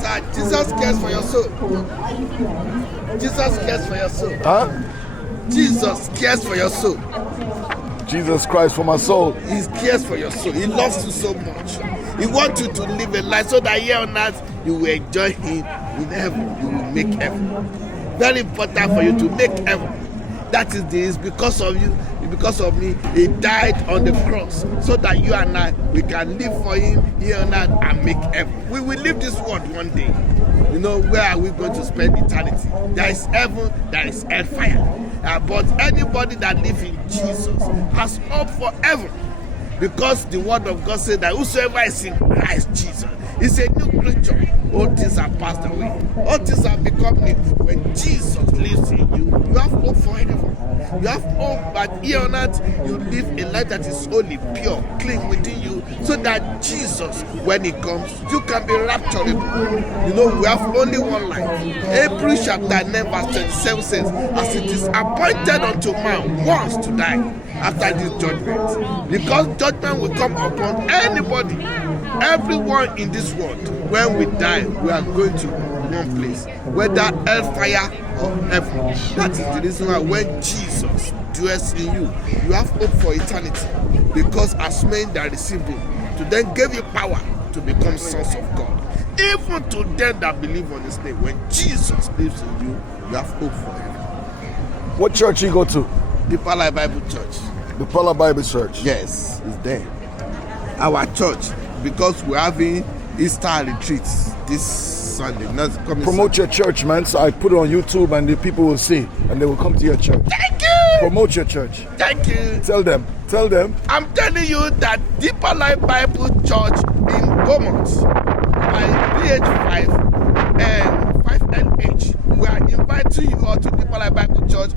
Sir, Jesus cares for your soul. Jesus cares for your soul. Huh? Jesus cares for your soul. Jesus Christ for my soul. He cares for your soul. He loves you so much. He wants you to live a life so that here on earth you will enjoy Him in heaven. You will make heaven. Very important for you to make heaven. That is this because of you, because of me. He died on the cross so that you and I we can live for Him here on earth and make heaven. We will leave this world one day. You know, where are we going to spend eternity? There is heaven, there is hellfire. But anybody that lives in Jesus has hope for heaven. Because the word of God says that whosoever is in Christ Jesus is a new creature. All things are passed away. All things have become new. When Jesus lives in you, you have hope for heaven. You have hope that here on earth you live a life that is holy, pure, clean within you, so that Jesus, when He comes, you can be rapturable. You know, we have only one life. Hebrews chapter 9 verse 27 says, as it is appointed unto man once to die after this judgment. Because judgment will come upon anybody, everyone in this world. When we die, we are going to one place, whether hellfire or heaven. That is the reason why when Jesus dwells in you, you have hope for eternity. Because as men that received Him, to them gave you power to become sons of God. Even to them that believe on His name, when Jesus lives in you, you have hope for heaven. What church you go to? Deeper Life Bible Church. The Paula Bible Church. Yes, it's there. Our church, because we're having Easter retreats this Sunday. Promote your church, man. So I put it on YouTube and the people will see and they will come to your church. Thank you. Promote your church. Thank you. Tell them. I'm telling you that Deeper Life Bible Church in Bournemouth by BH5 and 5NH. We are inviting you all to Deeper Life Bible Church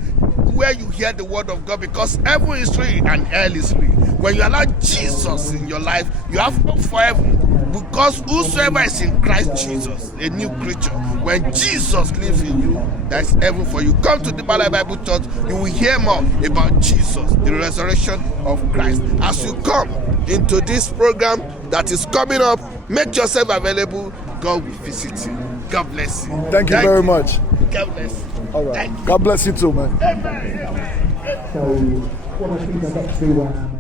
where you hear the word of God, because heaven is free and hell is free. When you allow Jesus in your life, you have hope for heaven. Because whosoever is in Christ Jesus, a new creature, when Jesus lives in you, that's heaven for you. Come to the Bible Church, you will hear more about Jesus, the resurrection of Christ. As you come into this program that is coming up, make yourself available. God will visit you. God bless you. Thank you very much. God bless you. All right. God bless you too, man. Amen. So what I think I'd like to